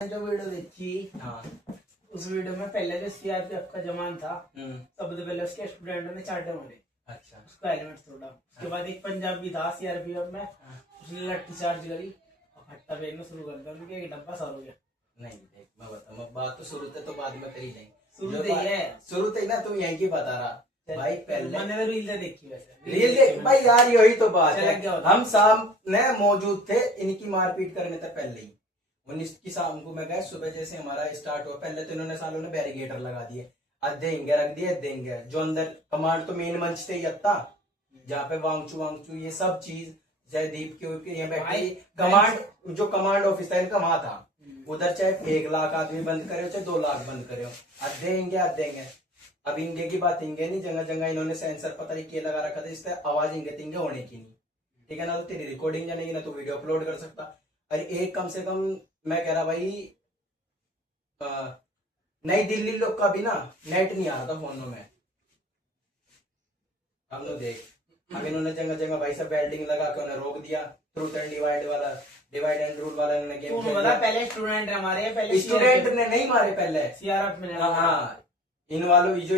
जो वीडियो देखी हाँ उस वीडियो में पहले जो सीआरपीएफ का जवान था सबसे पहले उसके स्टूडेंटों ने चाटे मारे। अच्छा उसका हेलमेट तोड़ा। उसके बाद एक पंजाबी था सीआरपीएफ में, उसने लाठी चार्ज करी और फट्टा फेंकना शुरू कर दिया। उनके एक डब्बा सर हो गया। नहीं देख मैं बताऊँ, बात तो शुरू से तो बाद में करी नहीं, शुरू से ही है, शुरू से ही ना। तुम यहीं की बता रहा भाई। पहले मैंने तो रील देखी, वैसे रील देख भाई यार, यही तो बात है। चला हम सामने मौजूद थे इनकी मारपीट करने से पहले ही। 19 की शाम को मैं गया, सुबह जैसे हमारा स्टार्ट हुआ, पहले तो इन्होंने सालों ने बैरिकेटर लगा दिए, अद्धेंगे रख दिए, अद्धेंगे जो अंदर कमांड तो मेन मंच से ही था, जहाँ पे वांगचू ये सब चीज जयदीप के यहाँ बैठे कमांड, जो कमांड ऑफिसर इनका वहां था। उधर चाहे 1 लाख आदमी बंद करे चाहे 2 लाख बंद करे, अद्धेंगे। अब इंगे की बात इंगे नहीं, जगह जगह इन्होंने सेंसर पता नहीं क्या लगा रखा था, इससे आवाज इंगे तिंगे होने की नहीं। ठीक है ना, तो तेरी रिकॉर्डिंग जानेगी ना, तो वीडियो अपलोड कर सकता। अरे एक कम से कम मैं कह रहा भाई, नई दिल्ली लोग का भी ना नेट नहीं आ रहा था फोनों में। हम लोग देख, अब इन्होंने जगह जगह भाई सब वेल्डिंग लगा के उन्हें रोक दिया। ट्रूथ एंड डिवाइड वाला, डिवाइड एंड रूल वाला इन्होंने गेम खेल दिया। पहले स्टूडेंट हमारे, पहले स्टूडेंट ने नहीं मारे, पहले सीआरएफ में। हाँ इन वालों जो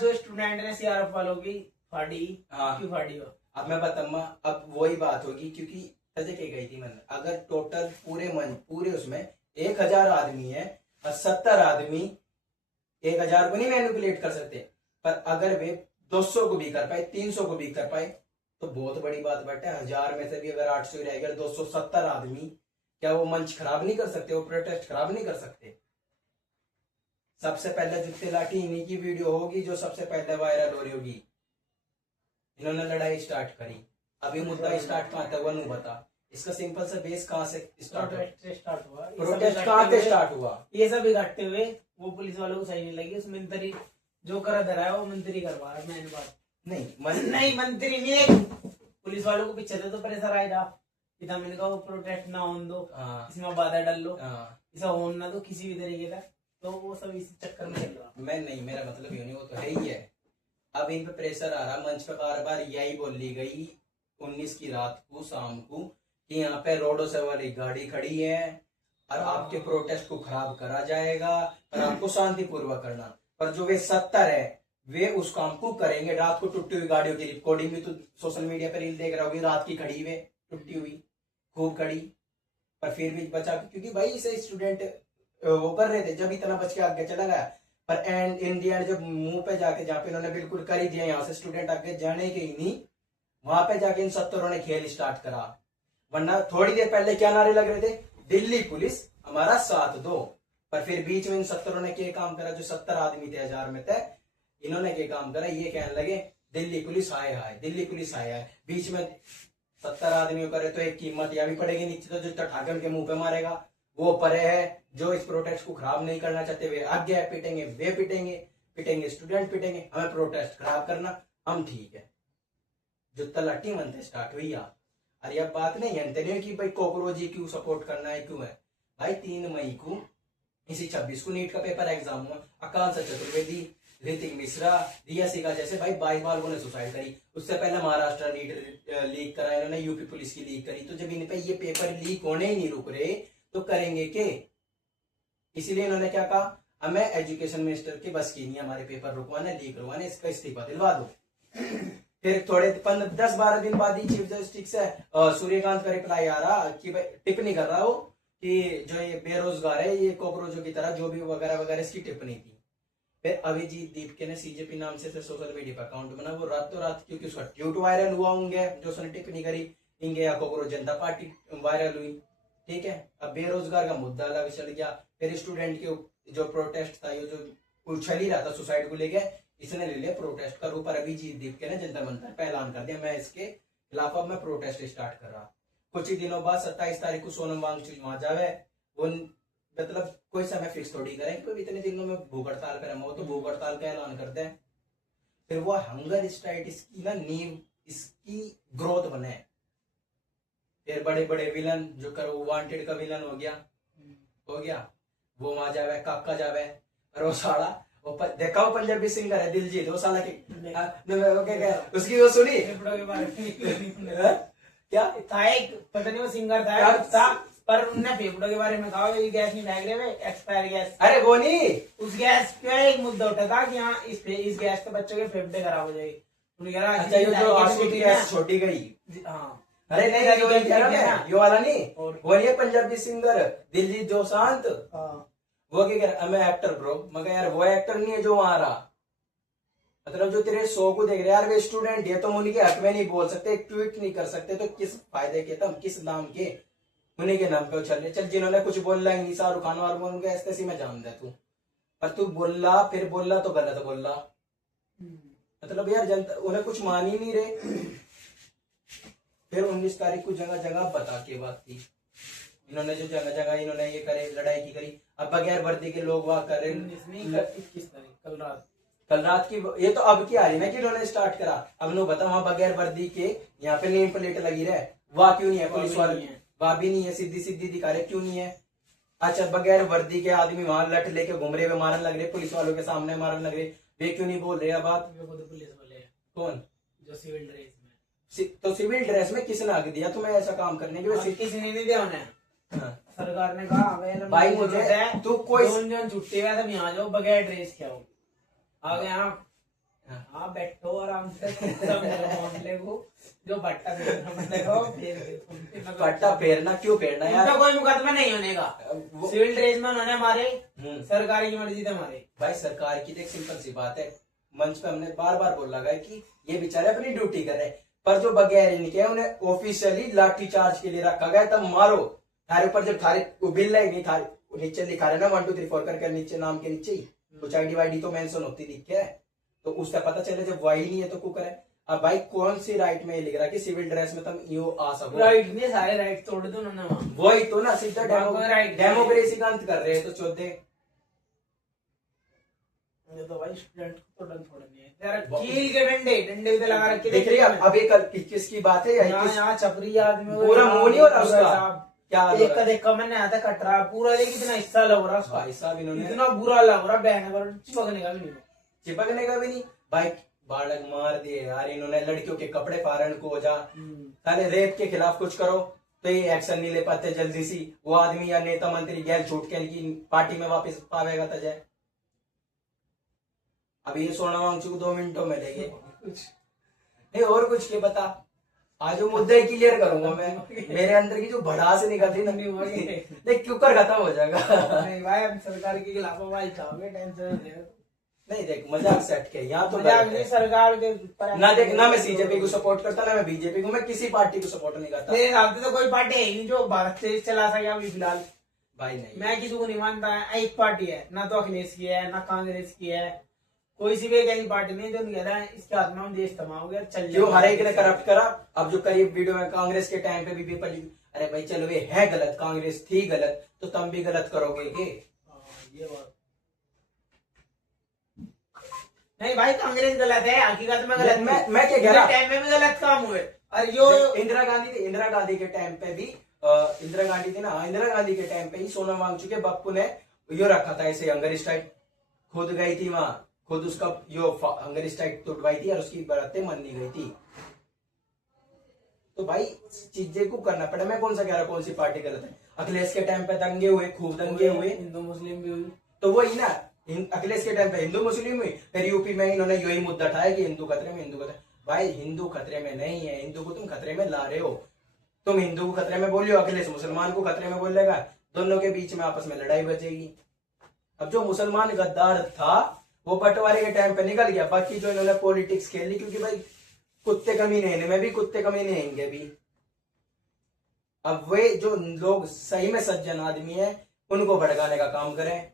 जो स्टूडेंट ने सीआरएफ वालों की फाड़ी, क्यों फाड़ी हो? अब मैं बताऊंगा, अब वही बात होगी क्योंकि सजे के गई थी मैंने। अगर टोटल पूरे उसमें 1000 आदमी है और 70 आदमी 1000 को नहीं मैनिपुलेट कर सकते, पर अगर वे 200 को भी कर पाए, 300 को भी कर पाए, तो बहुत बड़ी बात बात है। 1000 में से भी अगर 800 रह गया, 270 आदमी, क्या वो मंच खराब नहीं कर सकते? वो प्रोटेस्ट खराब नहीं कर सकते? सबसे पहले जुत्ते लाठी इन्हीं की वीडियो होगी जो सबसे पहले वायरल हो रही होगी। इन्होंने लड़ाई स्टार्ट करी। अभी मुद्दा स्टार्ट कहाँ था वो नहीं बता। इसका सिंपल सा बेस कहाँ से स्टार्ट हुआ? प्रोटेस्ट कहाँ से स्टार्ट हुआ? ये सब इकट्ठे हुए, वो पुलिस वालों को सही नहीं लगी। उस मंत्री जो कर धरा है वो मंत्री करवा रहा है। बात नहीं मंत्री नहीं है, पुलिस वालों को पीछे से तो प्रेशर आएगा कि मैंने कहा वो प्रोटेस्ट ना होने दो, इसमें बाधा डाल लो, ऐसा होने ना दो किसी भी तरीके का। तो वो सब इसी चक्कर में चल रहा। मैं नहीं, मेरा मतलब ये नहीं, वो तो है ही है। अब इन पे प्रेशर आ रहा। मंच पे बार बार यही बोली गई 19 की रात को शाम को कि यहाँ पे रोडों से वाली गाड़ी खड़ी है और आपके प्रोटेस्ट को खराब करा जाएगा और आपको शांतिपूर्वक करना। पर जो वे 70 है वे उस काम को करेंगे। रात को टूटी हुई गाड़ियों की रिकॉर्डिंग भी तो सोशल मीडिया पर रील देख रहा होगी, रात की खड़ी हुई टूटी हुई खूब खड़ी, पर फिर भी बचा, क्योंकि भाई इसे स्टूडेंट वो कर रहे थे। जब इतना बच के आगे चला गया, पर एंड इन दी एंड जब मुंह पे जाके, जहाँ पे इन्होंने बिल्कुल कर ही दिया, यहाँ से स्टूडेंट आगे जाने के ही नहीं, वहां पे जाके इन 70 ने खेल स्टार्ट करा। वरना थोड़ी देर पहले क्या नारे लग रहे थे? दिल्ली पुलिस हमारा साथ दो। पर फिर बीच में इन 70 ने क्या काम करा? जो 70 आदमी थे 1000 में थे, इन्होंने क्या काम करा? ये कहने लगे दिल्ली पुलिस हाय हाय, दिल्ली पुलिस हाय हाय। बीच में 70 आदमियों करे तो एक कीमत या भी पड़ेगी नीचे, तो जो ठाकर के मुंह पे मारेगा वो परे है। जो इस प्रोटेस्ट को खराब नहीं करना चाहते वे आगे पिटेंगे, वे पिटेंगे स्टूडेंट पिटेंगे। हमें प्रोटेस्ट खराब करना, हम ठीक है। जो तलाटी मनते स्टार्ट हुई यार। अरे अब बात नहीं है कि भाई कॉकरोच क्यों सपोर्ट करना है, क्यों है भाई। 3 मई को इसी 26 को नीट का पेपर एग्जाम हुआ। आकांक्षा चतुर्वेदी, ऋतिक मिश्रा, रिया सिका जैसे भाई 22 बालकों ने सुसाइड करी। उससे पहले महाराष्ट्र नीट लीक करा इन्होंने, यूपी पुलिस की लीक करी। तो जब इन पे ये पेपर लीक होने ही नहीं रुक रहे तो करेंगे के? इसीलिए इन्होंने क्या कहा? हमें एजुकेशन मिनिस्टर की बस की नहीं हमारे पेपर रुकवाने, लीक करवाने, इसका इस्तीफा दिलवा दो। फिर थोड़े 10-12 दिन बाद ही चीफ जस्टिस से सूर्यकांत का रिप्लाई आ रहा कि भाई टिप्पणी कर रहा हो कि जो ये बेरोजगार है ये कॉकरोचों की तरह, जो भी वगैरह वगैरह, इसकी टिप्पणी थी। फिर अभिजीत दीपके ने सीजेपी नाम से सोशल मीडिया पर अकाउंट बना, वो रातों रात, क्योंकि उसका ट्वीट वायरल हुआ होंगे जो उसने टिप्पणी करी, इंगे या कॉकरोच जनता पार्टी वायरल हुई। ठीक है, अब बेरोजगार का मुद्दा अलग चल गया। फिर स्टूडेंट के जो प्रोटेस्ट था, ये जो उछल ही रहा था सुसाइड को लेके, इसने ले लिया प्रोटेस्ट का रूप। अभिजीत दीपके ने जनता मंत्र पे ऐलान कर दिया मैं इसके खिलाफ अब मैं प्रोटेस्ट स्टार्ट कर रहा। कुछ ही दिनों बाद 27 तारीख को सोनम वांगचुक वहां जावे। वो मतलब कोई समय फिक्स थोड़ी करें कोई इतने दिनों में भूख हड़ताल करें, वो तो भूख हड़ताल का ऐलान करते हैं। फिर वो हंगर स्ट्राइक इसकी ना नींव, इसकी ग्रोथ बने। फिर बड़े बड़े विलन जो कर वांटेड का विलन हो गया वो वहां जावे, काका जावे। और वो साला वो देखा वो पंजाबी सिंगर है दिलजीत, वो साला की उसकी वो सुनी क्या था? एक पता नहीं वो सिंगर था पर उनने फेफड़ों के बारे में कहा ये गैस नहीं फेंक रहे, एक्सपायर गैस। अरे वो नहीं, उस गैस पे एक मुद्दा उठा था कि हाँ इस गैस से बच्चों के फेफड़े खराब हो जाएगी। उन्होंने कहा अच्छा ये जो आंसू की गैस छोटी गई। हाँ अरे नहीं जो ये कह रहा मैं, ये वाला नहीं, और- वो नहीं है पंजाबी सिंगर दिलजीत दोसांझ, हाँ वो क्या कह रहा, मैं एक्टर ब्रो, मगर यार वो एक्टर नहीं है जो वहां रहा, मतलब जो तेरे शो को देख रहे यार, वे स्टूडेंट है, तुम उनके हक में नहीं बोल सकते, ट्वीट नहीं कर सकते, तो किस फायदे के, तुम किस नाम के उन्हीं के नाम पे उछल रहे। चल जिन्होंने कुछ बोला ही नहीं, शाहरुख खान वालों उनके ऐसे में जान दे तू, पर तू बोला फिर बोला तो गलत बोला, मतलब यार जनता उन्हें कुछ मान ही नहीं रहे। फिर 19 तारीख को जगह जगह बता के बात थी, इन्होंने जो जगह जगह इन्होंने ये करे लड़ाई की करी, अब बगैर वर्दी के लोग वहां कर रहे 21 तारीख कल रात की, ये तो अब की आ रही ना कि इन्होंने स्टार्ट करा, अब नो बता वहां बगैर वर्दी के यहाँ पे नेम प्लेट लगी रहे, वहां क्यों नहीं है पुलिस वाले, वहां भी नहीं है, सीधी सीधी दिखा रहे, क्यों नहीं है। अच्छा बगैर वर्दी के आदमी वहां लठ लेके घूम रहे, मारन लग रहे, पुलिस वालों के सामने मारन लग रहे, वे क्यों नहीं बोल रहे अब बात। पुलिस वाले कौन जो सिविल ड्रेस में, तो सिविल ड्रेस में किसने आगे दिया तुम्हें ऐसा काम करने की, किसी ने नहीं दिया उन्हें, हाँ। सरकार ने कहा भाई मुझे तू कोई जोन छुट्टी है सब यहाँ जाओ बगैर ड्रेस के आओ, आ गए आप हाँ बैठो आराम से मामले को जो भट्टा पट्टा फेरना क्यों फेरना यार, कोई मुकदमा नहीं होने का, सिविल ड्रेस में उन्होंने मारे, सरकारी की मर्जी से मारे। भाई सरकार की तो एक सिंपल सी बात है, मंच पे हमने बार बार बोला गया कि ये बेचारे अपनी ड्यूटी कर रहे हैं, पर जो बगैर इनके उन्हें ऑफिशियली लाठी चार्ज के लिए रखा गया, तब मारो थारे ऊपर जब थारे बिल नहीं थारे नीचे लिखा रहे ना 1 2 3 4 करके नीचे नाम के नीचे ही कुछ आईडी वाईडी तो मेंशन होती दिखे है, तो उससे पता चले जब वाई नहीं है तो कुकर है। अब भाई कौन सी राइट में ये लिख रहा है कि सिविल ड्रेस में तुम यो आ सको, राइट नहीं सारे राइट तोड़ दो उन्होंने वहाँ, वही तो ना सीधा डेमोक्रेसी का अंत कर रहे हैं, तो चौथे ये तो भाई स्टूडेंट को तो डंड फोड़नी है यार, कील के डंडे डंडे भी लगा रखे देख रही है अब एक किसकी बात है, यहाँ छपरी आदमी पूरा मुंह नहीं हो रहा उसका, क्या एक का देख मैंने आता कटरा पूरा, देख कितना हिस्सा लग रहा उसका, भाई साहब इन्होंने इतना बुरा लग रहा, बहन पर चिपकने का भी नहीं, चिपकने का भी नहीं भाई, बालक मार दिए यार इन्होंने, लड़कियों के कपड़े फाड़न को हो जा, साले रेप के खिलाफ कुछ करो तो ये एक्शन नहीं ले पाते जल्दी सी, वो आदमी या नेता मंत्री गैल छूट के इनकी पार्टी में वापस पावेगा तो जाए। अब ये सोना वांगचू 2 मिनटों में लेंगे नहीं और कुछ के बता, आज वो मुद्दे क्लियर करूंगा मैं, मेरे अंदर की जो भड़ास निकल रही नहीं क्यूकर खत्म हो जाएगा। नहीं भाई हम सरकार के खिलाफ आवाज उठाओगे, टेंशन नहीं देख मजाक सेट के यहाँ तो सरकार के ना देख, ना मैं सीजेपी को सपोर्ट करता ना मैं बीजेपी को, मैं किसी पार्टी को सपोर्ट नहीं करता, मेरे हिसाब से तो कोई पार्टी है ही नहीं जो भारत से चला सके अभी फिलहाल, भाई नहीं मैं किसी को नहीं मानता, एक पार्टी है ना, तो अखिलेश की है ना कांग्रेस की है, कोई सी भी एक ऐसी पार्टी नहीं जो कह रहा है इसके हाथ में हम देश थमाओगे चल क्यों हर एक ने करप्ट करा। अब जो करीब वीडियो में कांग्रेस के टाइम पे भी पेपर, अरे भाई चलो ये है गलत, कांग्रेस थी गलत तो तुम भी गलत करोगे ये बात नहीं भाई, कांग्रेस गलत है हकीकत में गलत, मैं क्या कह रहा, टाइम में भी गलत काम हुए, और यो इंदिरा गांधी के टाइम पे भी इंदिरा गांधी थी ना, इंदिरा गांधी के टाइम पे ही सोना वांगचू के बापू ने यो रखा था ऐसे हंगर स्ट्राइक, खुद गई थी वहां, खुद उसका यो हंगर स्ट्राइक तोड़वाई थी और उसकी बातें मानी गई थी, तो भाई चीजें को करना पड़ा। मैं कौन सा कह रहा कौन सी पार्टी गलत है, अखिलेश के टाइम पे दंगे हुए, खूब दंगे हुए, हिंदू मुस्लिम भी हुई, तो वही ना अखिलेश के टाइम पे हिंदू मुस्लिम हुई, फिर यूपी में इन्होंने यही मुद्दा उठाया कि हिंदू खतरे में, हिंदू खतरे, भाई हिंदू खतरे में नहीं है, हिंदू को तुम खतरे में ला रहे हो, तुम हिंदू को खतरे में बोल रहे हो, अखिलेश मुसलमान को खतरे में बोलेगा, दोनों के बीच में आपस में लड़ाई बचेगी। अब जो मुसलमान गद्दार था वो बंटवारे के टाइम पे निकल गया, बाकी जो इन्होंने पॉलिटिक्स खेली, क्योंकि भाई कुत्ते कमी नहीं, इनमें भी कुत्ते कमी नहीं इनके भी। अब वे जो लोग सही में सज्जन आदमी है उनको भड़काने का काम करें।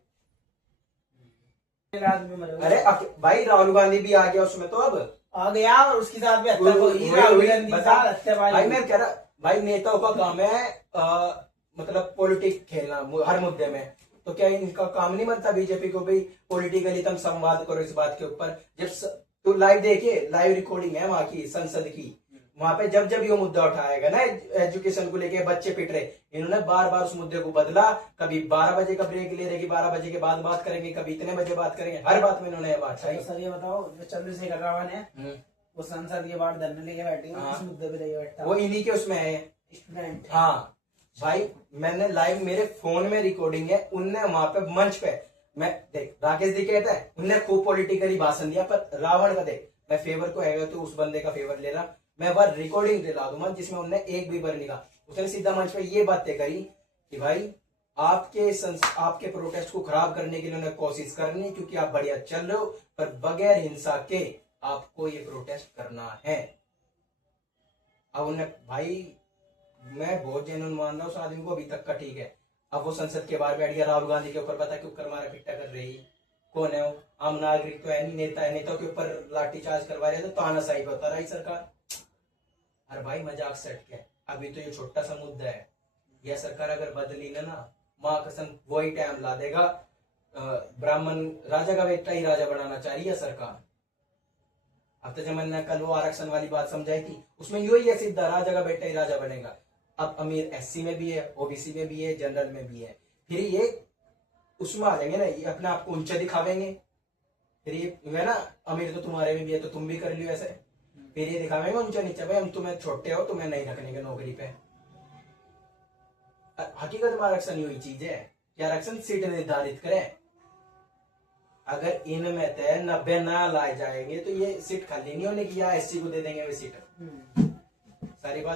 अरे भाई राहुल गांधी भी आ गया उसमें, तो अब आ गया और उसके साथ भी भाई मैं कह रहा भाई नेताओं का काम है मतलब पॉलिटिक्स खेलना हर मुद्दे में, तो क्या इनका काम नहीं बनता बीजेपी को भाई पॉलिटिकली तुम संवाद करो इस बात के ऊपर। जब तू लाइव देखिए, लाइव रिकॉर्डिंग है वहां की संसद की, वहां पे जब जब ये मुद्दा उठाएगा ना एजुकेशन को लेके, बच्चे पिट रहे, इन्होंने बार बार उस मुद्दे को बदला, कभी 12 बजे का ब्रेक ले रहे कि 12 बजे के बाद बात करेंगे, कभी इतने बजे बात करेंगे, हर बात में इन्होंने बात तो सर ये बताओ जो चंद्रशेखर रावत है वो संसद के बाहर धरने लेके बैठे, किस मुद्दे पे लेके बैठा, वो इन्हीं के उसमें है स्टूडेंट। हाँ भाई मैंने लाइव मेरे फोन में रिकॉर्डिंग है, उनने वहां पे मंच पे, मैं देख राकेश दी कहता है उनने खूब पॉलिटिकली भाषण दिया, पर रावण का देख, मैं फेवर को है तो उस बंदे का फेवर ले रहा, मैं वह रिकॉर्डिंग दिला दूंगा जिसमें उनने एक भी बार नहीं कहा। उसने सीधा मंच पे ये बातें करी कि भाई आपके प्रोटेस्ट को खराब करने के लिए उन्हें कोशिश करनी, क्योंकि आप बढ़िया चल रहे हो, पर बगैर हिंसा के आपको ये प्रोटेस्ट करना है। अब उन्हें भाई मैं बहुत जेन्युइन मान रहा हूँ उस आदमी को, अभी तक का ठीक है। अब वो संसद के बाहर बैठ गया, राहुल गांधी के ऊपर पता क्यों कर मारा पिट्टा कर रही, कौन है वो? आम नागरिक तो है नहीं, नेता है, नेता के ऊपर लाठीचार्ज करवा रहे तो तानाशाही पे उतर आई सरकार। अरे भाई मजाक सेट क्या है, अभी तो ये छोटा सा मुद्दा है, यह सरकार अगर बदली ना माँ कसम वही टाइम ला देगा, ब्राह्मण राजा का बेटा ही राजा बनाना चाह रही है सरकार। अब तो जब मैंने कल वो आरक्षण वाली बात समझाई थी, उसमें यही है सीधा, राजा का बेटा ही राजा बनेगा। अब अमीर एससी में भी है, ओबीसी में भी है, जनरल में भी है, फिर ये उसमें आ जाएंगे ना, ये अपने आप को ऊंचा दिखावेंगे, फिर ये है ना अमीर तो तुम्हारे में भी है तो तुम भी कर लियो ऐसे, फिर ये दिखावेंगे ऊंचा नीचा, भाई हम तुम्हें छोटे हो, तुम्हें नहीं रखने के नौकरी पे। हकीकत में आरक्षण हुई चीज है कि आरक्षण सीट निर्धारित करे, अगर इनमें तय 90 ना लाए जाएंगे तो ये सीट खाली नहीं होने की, या एससी को दे देंगे वे सीट, सारी बात